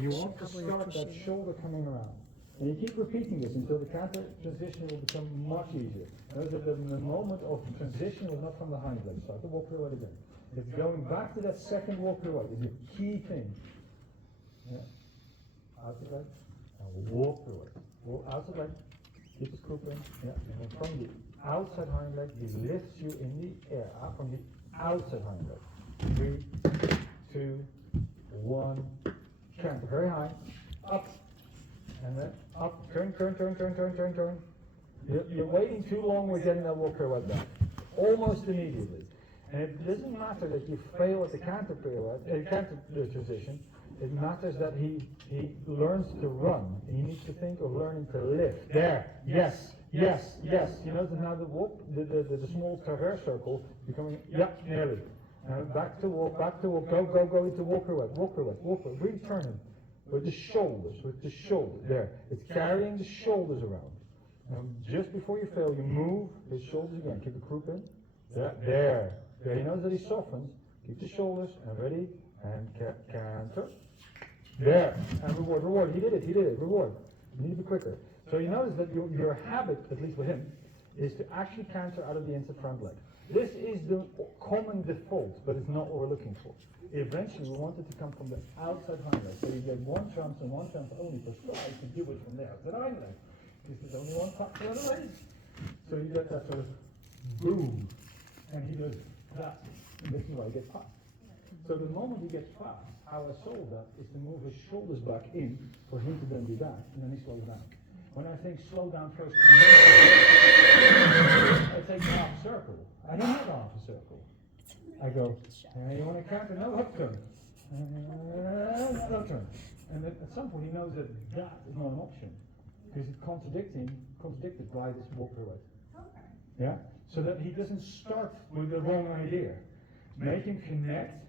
You want to start that shoulder coming around. And you keep repeating this until the counter transition will become much easier. Notice that the moment of transition was not from the hind leg. Start to walk pirouette again. It's going back to that second walk pirouette is the key thing. Yeah. Outside leg. And walk pirouette. Walk outside leg. Keep the scoop in. Yeah. And from the outside hind leg, he lifts you in the air. Out from the outside hind leg. 3, 2, 1. Counter very high. Up. And then up. Turn. You're waiting too long with getting that walk pirouette back. Almost immediately. And it doesn't matter that you fail at the counter pirouette, counter transition. It matters that he learns to run. He needs to think of learning to lift. There. Yes. You notice now the walk, the small traverse circle becoming, nearly. Back to walk, go into walk pirouette. Really turn him. With the shoulders. There. It's carrying the shoulders around. Just before you fail, you move his shoulders again. Keep the croup in. There. He knows that he softens. Keep the shoulders and ready. And counter. There. And reward. He did it. Reward. You need to be quicker. So you notice that your habit, at least with him, is to actually counter out of the inside front leg. This is the common default, but it's not what we're looking for. Eventually, we want it to come from the outside hind leg. So you get one chance and one chance only for stride to do it from the outside hind leg. Because there's only one touch for the leg. So you get that sort of boom. And he does that. And this is why he gets fast. So the moment he gets fast, how I solve that is to move his shoulders back in for him to then do that. And then he slows down. When I think slow down first, and then I take half a circle. I don't have half a circle. I go, you want to counter? No, up turn. Up turn. And then at some point he knows that that is not an option. Because it's contradicted by this walk pirouette. Okay. Yeah? So that he doesn't start with the wrong idea. Make him connect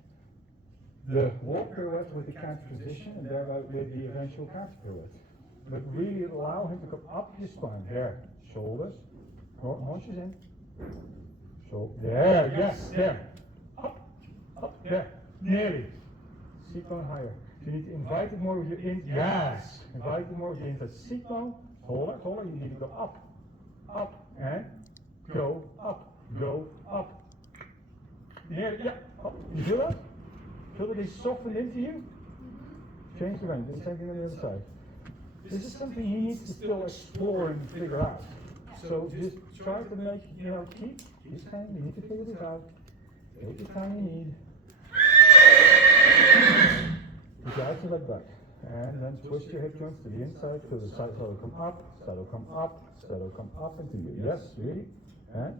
the walk pirouette with the counter position and thereby with the eventual counter pirouette. But really allow him to come up his spine. There. Shoulders. Haunches in. There. Yes. There. Up. There. Nearly. Seat bone higher. So you need to invite it more with your in. Yes. Invite it more with your inside. Seat bone. Taller. You need to go up. And go up. Nearly. Yeah. Up. You feel that? Feel that they soften into you? Change the range. Do the same thing on the other side. This is something he needs to still explore and figure out. So just try to make, keep time. You need to figure this out. Take the time you need. Put your outside leg back. And then twist your hip joints to the inside, to the side will come up, side will come up into you. Yes, really. And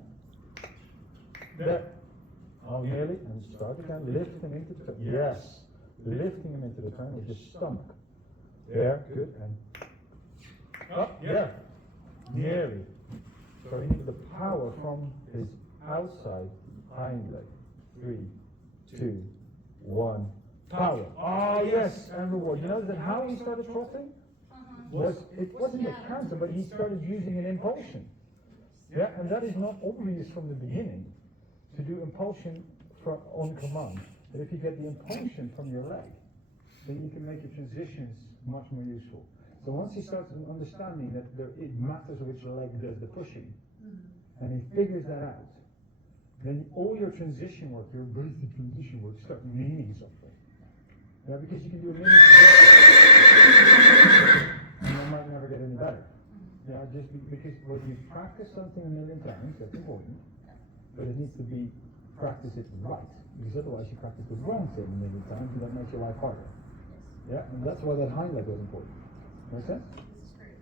there. Oh, nearly. And start again. Lift him into the turn. Yes. Lifting him into the turn with your stomach. There, good, and up, there, nearly. So he needs the power from his outside hind leg. 3, 2, 1, power. Oh yes, and reward. You know that how he started trotting? It wasn't a counter, but he started using an impulsion. Yeah, and that is not obvious from the beginning to do impulsion on command. But if you get the impulsion from your leg, then you can make your transitions much more useful. So once he starts understanding that it matters which leg does the pushing, and he figures that out, then all your transition work, your basic transition work, start meaning something. Yeah, because you can do a mini transition, and it might never get any better. Yeah, just because you practice something a million times, that's important, but it needs to be practice it right, because otherwise you practice the wrong thing a million times, and that makes your life harder. Yeah, and that's why that hind leg was important. Make sense? This is great.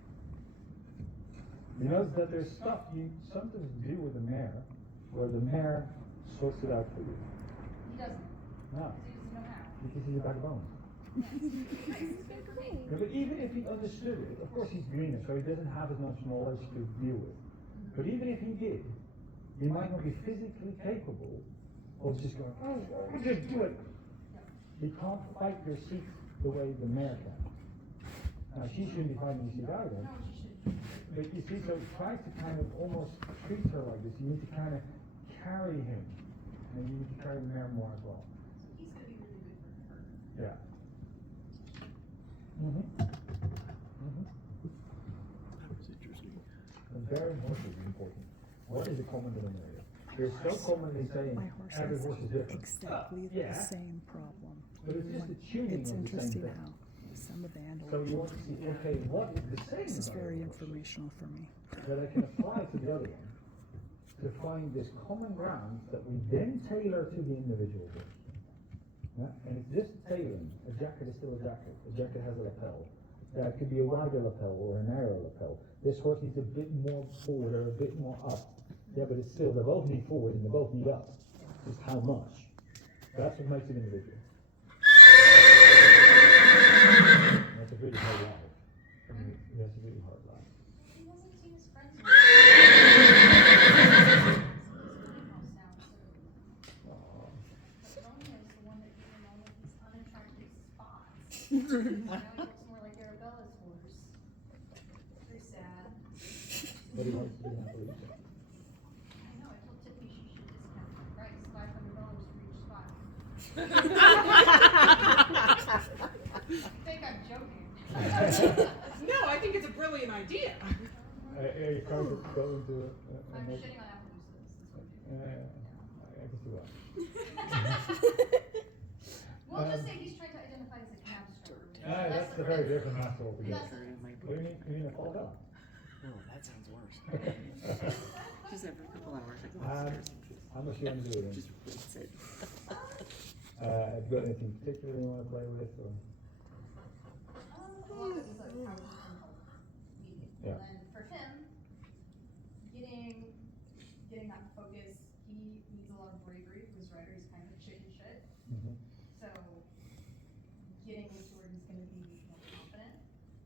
You notice that there's stuff you sometimes do with the mare, where the mare sorts it out for you. He doesn't. No. Because he doesn't know how. Because he's a backbone. Yeah, but even if he understood it, of course he's greener, so he doesn't have as much knowledge to deal with. But even if he did, he might not be physically capable of just going, just do it. He can't fight your seat the way the mare can. Now she shouldn't be fighting your seat either. No, she shouldn't. But you see, so try to kind of almost treat her like this. You need to kind of carry him. And you need to carry the mare more as well. So he's going to be really good for her. Yeah. Mm-hmm. Mm-hmm. That was interesting. And very important. What is the common denominator? We're so commonly saying My horse every has horse is different. exactly Yeah. the same problem. But it's just the tuning It's of the same interesting thing. how some of the So you want to see, okay, what is the same This is about very every horse informational for me. that I can apply to the other one to find this common ground that we then tailor to the individual horse. Yeah? And it's just tailoring. A jacket is still a jacket. A jacket has a lapel. That could be a wider lapel or a narrow lapel. This horse needs a bit more forward or a bit more up. Yeah, but it's still, they both need forward and they both need up. Just how much? That's what makes it individual. That's a really hard life. I mean, that's a really hard life. He hasn't seen his friends. He's house now, so. But Romeo is the one that gave him all of these unattractive spots. Now he looks more like Arabella's horse. Very sad. But he wants to be in Appalachia. I know, I told Tiffany she should discount the price, $500 for each spot. I think I'm joking. No, I think it's a brilliant idea. Are you trying to go into it? I'm shitting on Appaloosa, this is what I can see that. We'll just say he's trying to identify as a cab driver. That's a very different matter altogether. That's What do you mean a fall down? No, that sounds worse. Just every couple hours, I go upstairs and How much you want to do it in? just rinse it. Have you got anything particular you want to play with? Or? Well, it was like how we can help mediate. Yeah. And then for him, getting that focus, he needs a lot of bravery because Ryder is kind of chicken shit. Mm-hmm. So getting into where he's gonna be more confident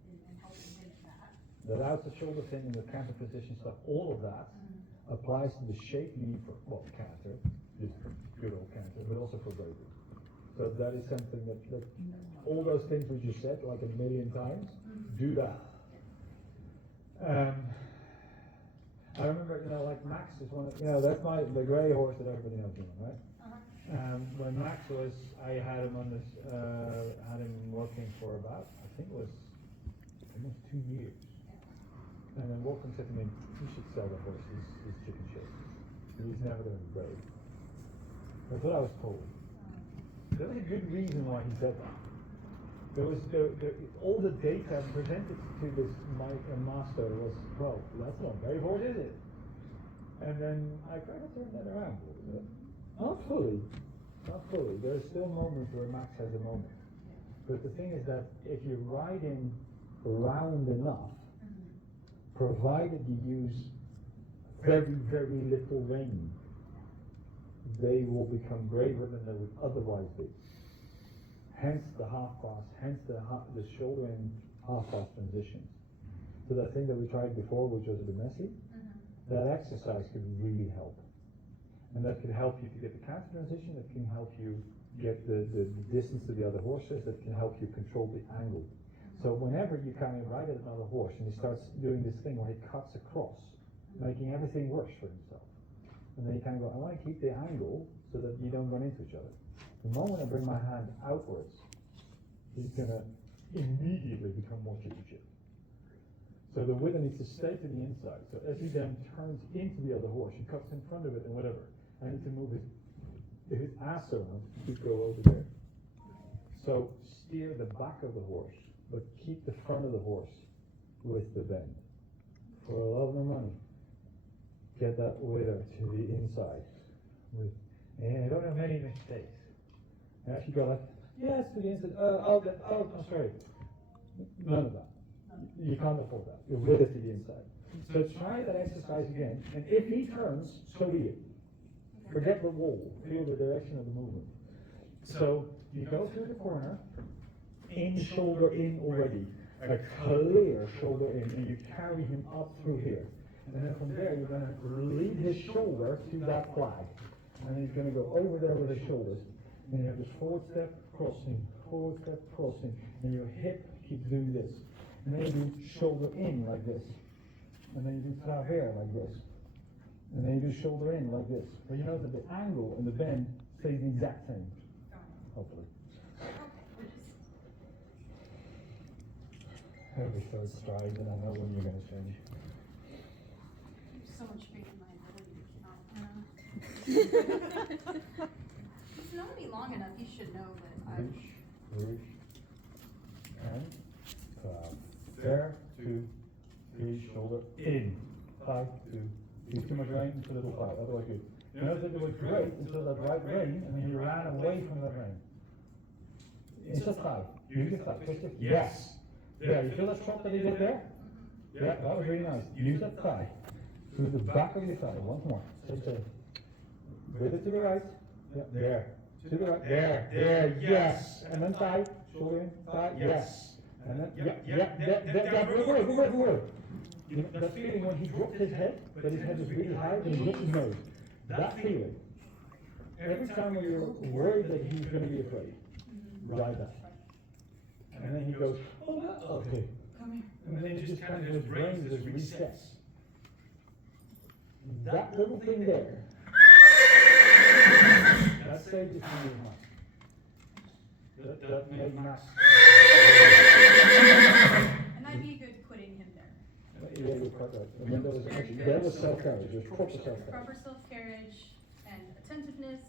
and helping him in that. The out the shoulder thing and the canter position stuff, all of that applies to the shape you need for, well, canter, just good old canter, but also for bravery. So that is something that all those things we just said like a million times, do that. I remember, like Max is one of, that's the gray horse that everybody knows, right? When Max was, I had him on this, had him working for about, I think it was almost 2 years. And then Wolfgang said to me, you should sell the horse, he's chicken shit. He's never going to be brave. That's what I was told. There was a good reason why he said that. There was all the data presented to this master was, well, that's not very horse, is it? And then I tried to turn that around a little bit. Not fully. There's still moments where Max has a moment. But the thing is that if you ride him round enough, provided you use very, very little rein, they will become braver than they would otherwise be. Hence the half pass, hence the shoulder and half pass transitions. So that thing that we tried before, which was a bit messy, that exercise could really help. And that could help you to get the canter transition, that can help you get the distance to the other horses, that can help you control the angle. So whenever you kind of ride at another horse and he starts doing this thing where he cuts across, making everything worse for himself. And then you kind of go, I want to keep the angle so that you don't run into each other. The moment I bring my hand outwards, he's going to immediately become more chicken. So the wither needs to stay to the inside. So as he then turns into the other horse, he cuts in front of it and whatever. I need to move his ass around to go over there. So steer the back of the horse, but keep the front of the horse with the bend. For a lot of the money, get that wither to the inside. And I don't have many mistakes. And if you go like, yes, to the inside, I'm sorry. None of that. You can't afford that. Your wither to the inside. So try that exercise again, and if he turns, so be it. Forget the wall, feel the direction of the movement. So you go through the corner, in shoulder in already, a clear shoulder in, and you carry him up through here. And then from there, you're going to lead his shoulder to that flag. And he's going to go over there with his shoulders. And you have this forward step, crossing, and your hip keeps doing this. And then you do shoulder in like this. And then you do travers like this. And then you do shoulder in like this. But you know that the angle and the bend stays the exact same. Hopefully. Every third stride, and I know when you're gonna change. So much faith in my ability to count. You've known me long enough, you should know that I'm. Reach, and there, two, three, shoulder, in, 5, 2, use too much rein, it's a little 5, otherwise good. You notice that it was great until that right rein, and then you ran away from that rein. It's a 5, use your 5, twist it, yes. Yeah, you feel that chop that he did there? Yeah, that was really nice. Use that thigh to the back of your thigh, once more. Just with it to the right, yeah, there. To the right, there, yes. And then thigh, shoulder in, thigh, yes. And then, good word. You know, that feeling when he dropped his head, that his head is really high, and he dropped his nose. That feeling. Every time when you're worried that he's going to be afraid, ride that. And then he goes, oh, no, okay. And then he just kind of, his brain just resets. That little thing there, that stage is going to be much. That made mass. And I'd be good putting him there. Yeah, you're quite right. And then there was self-carriage, there was proper self-carriage. Proper self-carriage and attentiveness